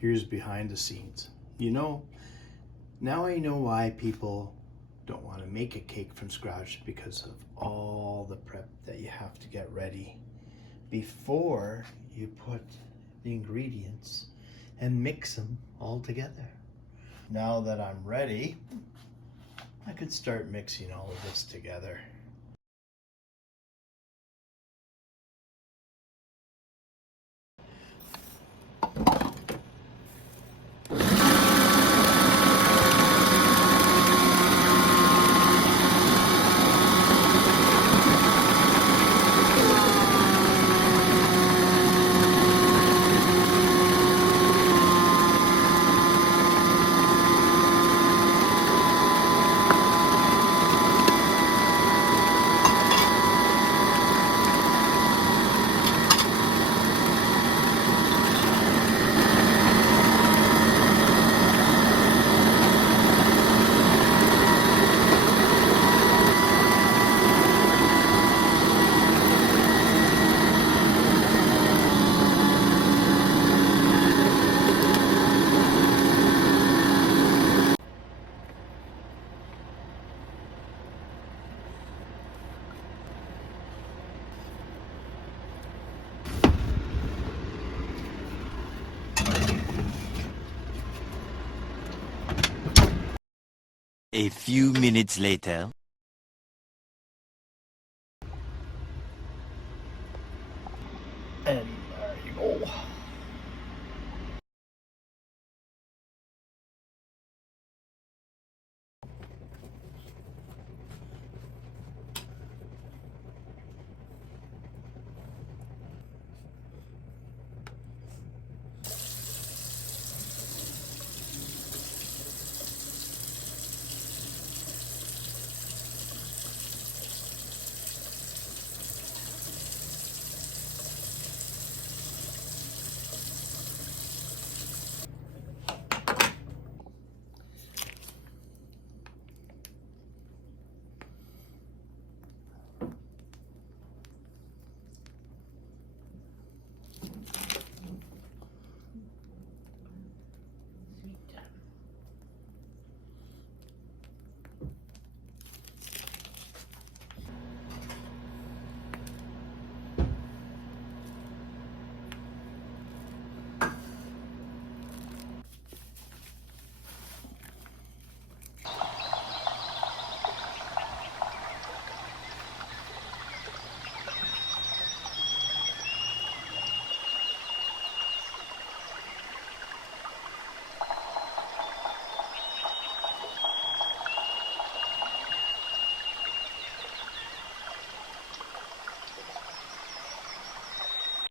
here's behind the scenes. You know, now I know why people don't want to make a cake from scratch, because of all the prep that you have to get ready before you put the ingredients and mix them all together. Now that I'm ready, I could start mixing all of this together. A few minutes later.